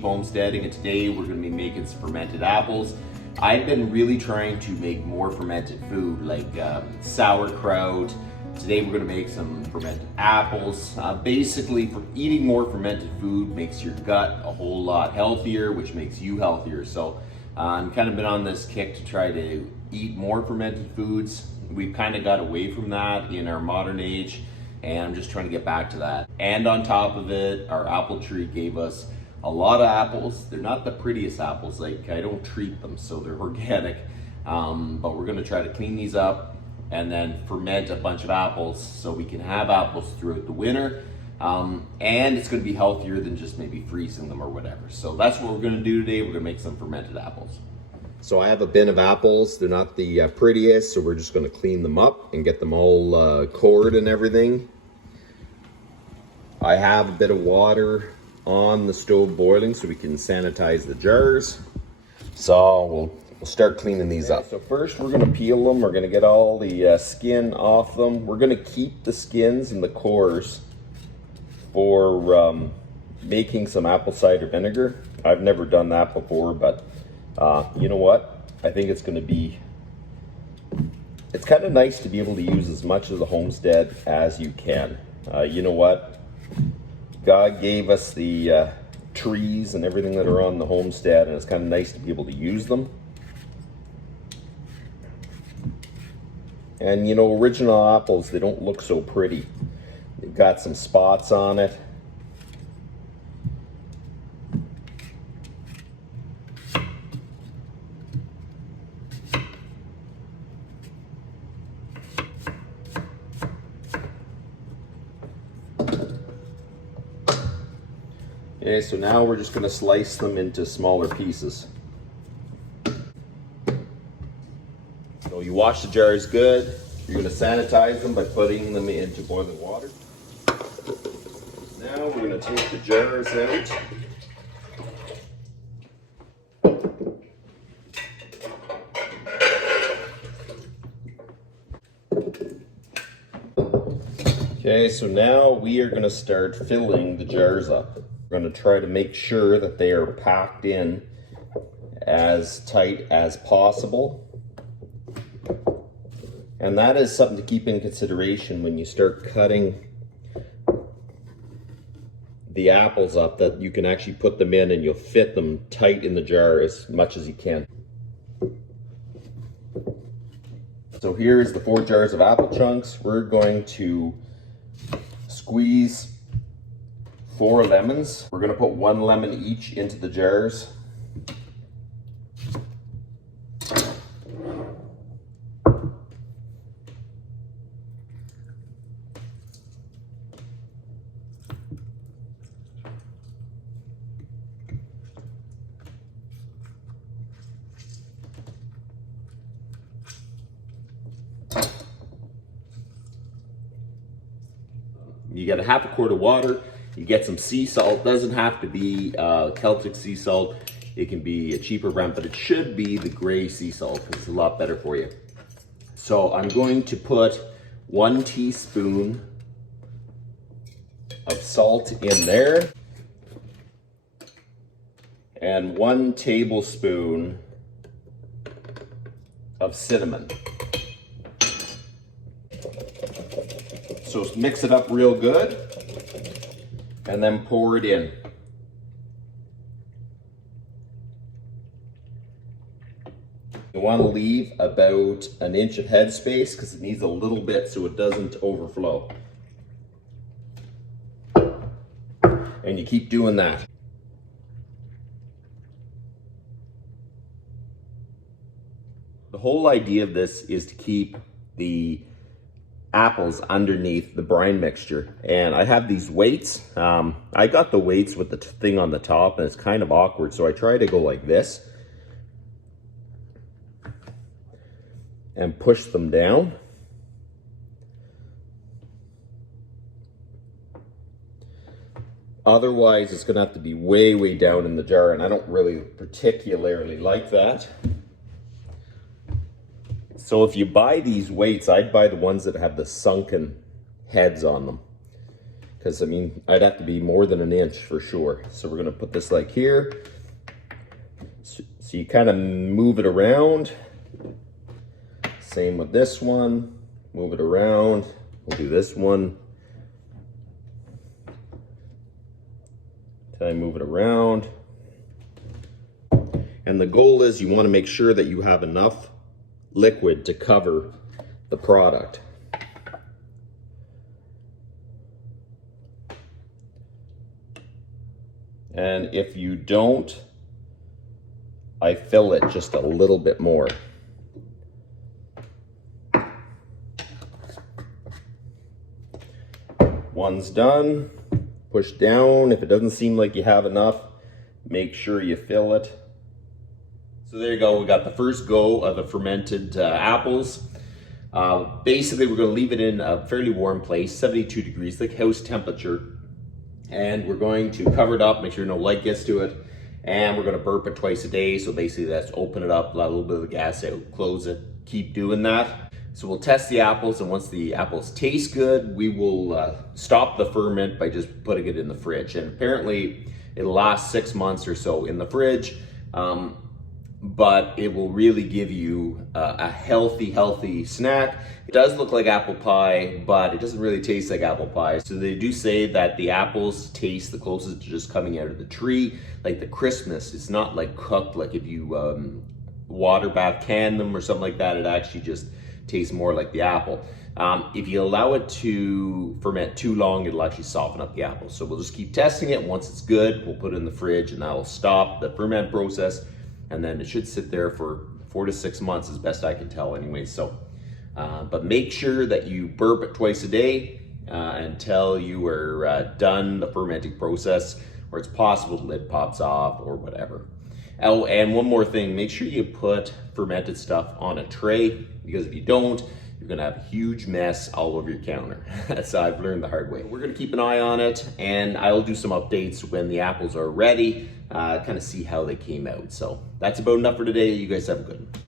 Homesteading, and today we're going to be making some fermented apples. I've been really trying to make more fermented food like sauerkraut. Today we're going to make some fermented apples. Basically, for eating more fermented food makes your gut a whole lot healthier, which makes you healthier. So I'm kind of been on this kick to try to eat more fermented foods. We've kind of got away from that in our modern age, and I'm just trying to get back to that. And on top of it, our apple tree gave us a lot of apples. They're not the prettiest apples, like I don't treat them, so they're organic. But we're gonna try to clean these up and then ferment a bunch of apples so we can have apples throughout the winter. And it's gonna be healthier than just maybe freezing them or whatever. So that's what we're gonna do today. We're gonna make some fermented apples. So I have a bin of apples. They're not the prettiest, so we're just gonna clean them up and get them all cored and everything. I have a bit of water on the stove boiling so we can sanitize the jars. So we'll start cleaning these up. So first we're gonna peel them. We're gonna get all the skin off them. We're gonna keep the skins and the cores for making some apple cider vinegar. I've never done that before, but you know what? I think it's kind of nice to be able to use as much of the homestead as you can. You know what? God gave us the trees and everything that are on the homestead, and it's kind of nice to be able to use them. And you know, original apples, they don't look so pretty. They've got some spots on it. Okay, so now we're just going to slice them into smaller pieces. So you wash the jars good. You're going to sanitize them by putting them into boiling water. Now we're going to take the jars out. Okay, so now we are going to start filling the jars up. We're going to try to make sure that they are packed in as tight as possible. And that is something to keep in consideration when you start cutting the apples up, that you can actually put them in and you'll fit them tight in the jar as much as you can. So here's the 4 jars of apple chunks. We're going to squeeze 4 lemons. We're going to put 1 lemon each into the jars. You get a half a quart of water. You get some sea salt. Doesn't have to be Celtic sea salt. It can be a cheaper brand, but it should be the gray sea salt. It's a lot better for you. So I'm going to put 1 teaspoon of salt in there and 1 tablespoon of cinnamon. So mix it up real good and then pour it in. You want to leave about 1 inch of headspace because it needs a little bit so it doesn't overflow. And you keep doing that. The whole idea of this is to keep the apples underneath the brine mixture, and I have these weights. I got the weights with the thing on the top, and it's kind of awkward, so I try to go like this and push them down. Otherwise, it's gonna have to be way down in the jar, and I don't really particularly like that. So if you buy these weights, I'd buy the ones that have the sunken heads on them. because I mean, I'd have to be more than an inch for sure. So we're gonna put this like here. So you kind of move it around. Same with this one, move it around. We'll do this one. Then I move it around. And the goal is you want to make sure that you have enough liquid to cover the product. And if you don't, I fill it just a little bit more. One's done, push down. If it doesn't seem like you have enough, make sure you fill it. So there you go, we got the first go of the fermented apples. Basically, we're gonna leave it in a fairly warm place, 72 degrees, like house temperature. And we're going to cover it up, make sure no light gets to it. And we're gonna burp it twice a day. So basically that's open it up, let a little bit of the gas out, close it, keep doing that. So we'll test the apples, and once the apples taste good, we will stop the ferment by just putting it in the fridge. And apparently it'll last 6 months or so in the fridge, but it will really give you a healthy snack. It does look like apple pie, but it doesn't really taste like apple pie. So they do say that the apples taste the closest to just coming out of the tree, like the crispness. It's not like cooked, like if you water bath can them or something like that. It actually just tastes more like the apple. If you allow it to ferment too long, it'll actually soften up the apple. So we'll just keep testing it. Once it's good, we'll put it in the fridge, and that'll stop the ferment process. And then it should sit there for 4 to 6 months, as best I can tell anyway. So, but make sure that you burp it twice a day until you are done the fermenting process, or it's possible the lid pops off or whatever. Oh, and one more thing, make sure you put fermented stuff on a tray, because if you don't, you're gonna have a huge mess all over your counter. So I've learned the hard way. We're gonna keep an eye on it, and I'll do some updates when the apples are ready, kind of see how they came out. So that's about enough for today. You guys have a good one.